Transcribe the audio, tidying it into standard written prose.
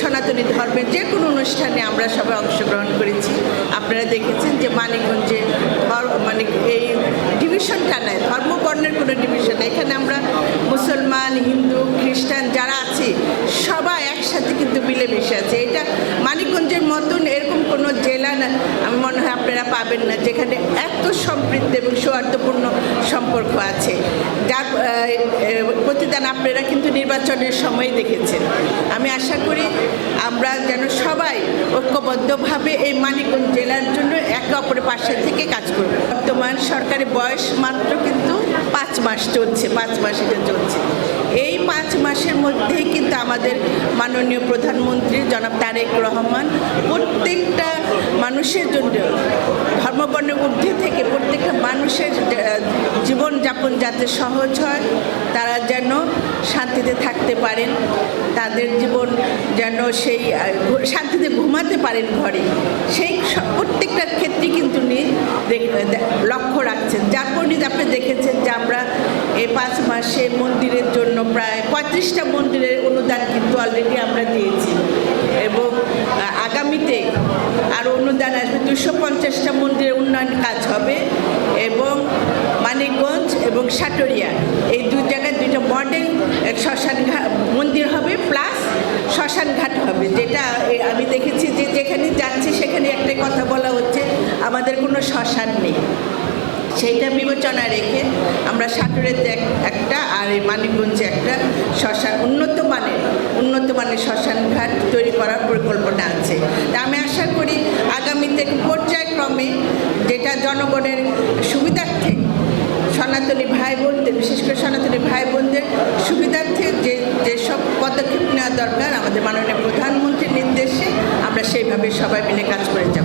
সনাতনী ধর্মের যে কোনো অনুষ্ঠানে আমরা সবাই অংশগ্রহণ করেছি। আপনারা দেখেছেন যে মানিকগঞ্জে মানে এই ডিভিশনটা নাই, ধর্ম বর্ণের কোনো ডিভিশন নেই। এখানে আমরা মুসলমান, হিন্দু, খ্রিস্টান যারা আছি সবাই একসাথে কিন্তু মিলেমিশে আছে। এটা মানিকগঞ্জের মতন এরকম কোনো জেলা না আমি মনে হয় আপনারা পাবেন না যেখানে এত সমৃদ্ধ এবং সৌহার্দ্যপূর্ণ সম্পর্ক আছে, যার প্রতিদান আপনারা কিন্তু নির্বাচনের সময় দেখেছেন। আমি আশা করি আমরা যেন সবাই ঐক্যবদ্ধভাবে এই মানিকগঞ্জ জেলার জন্য একে অপরের পাশে থেকে কাজ করব। বর্তমান সরকারি বয়স মাত্র কিন্তু 5 মাস চলছে, 5 মাস এটা চলছে। এই 5 মাসের মধ্যেই কিন্তু আমাদের মাননীয় প্রধানমন্ত্রী জনাব তারেক রহমান প্রত্যেকটা মানুষের জন্য ধর্মবর্ণের ঊর্ধ্বে থেকে প্রত্যেকটা মানুষের জীবনযাপন যাতে সহজ হয়, তারা যেন শান্তিতে থাকতে পারেন, তাদের জীবন যেন সেই শান্তিতে ঘুমাতে পারেন ঘরে, সেই প্রত্যেকটা ক্ষেত্রে কিন্তু লক্ষ্য রাখছেন। যার পরিণতি আপনি দেখেছেন যে আমরা এই 5 মাসে মন্দিরের জন্য প্রায় 35টা মন্দিরের অনুদান কিন্তু অলরেডি আমরা দিয়েছি এবং আগামীতে আরও অনুদান আসবে। 250টা মন্দিরের উন্নয়ন কাজ হবে এবং মানিকগঞ্জ এবং সাটুরিয়া এই দুই জায়গায় 2টা মডেল শ্মশান মন্দির হবে প্লাস শ্মশান ঘাট হবে। যেটা আমি দেখেছি যে যেখানে যাচ্ছি সেখানে একটাই কথা বলা হচ্ছে, আমাদের কোনো শ্মশান নেই। সেইটা বিবেচনা রেখে আমরা সাটুরিয়াতে একটা আর এই মানিকগঞ্জে একটা শ্মশান উন্নত মানের শ্মশান ঘাট তৈরি করার পরিকল্পনা আছে। তা আমি আশা করি আগামীতে পর্যায়ক্রমে যেটা জনগণের সুবিধার্থে সনাতনী ভাই বোনদের, বিশেষ করে সনাতনী ভাই বোনদের সুবিধার্থে যেসব পদক্ষেপ নেওয়া দরকার আমাদের মাননীয় প্রধানমন্ত্রীর নির্দেশে আমরা সেইভাবে সবাই মিলে কাজ করে যাব।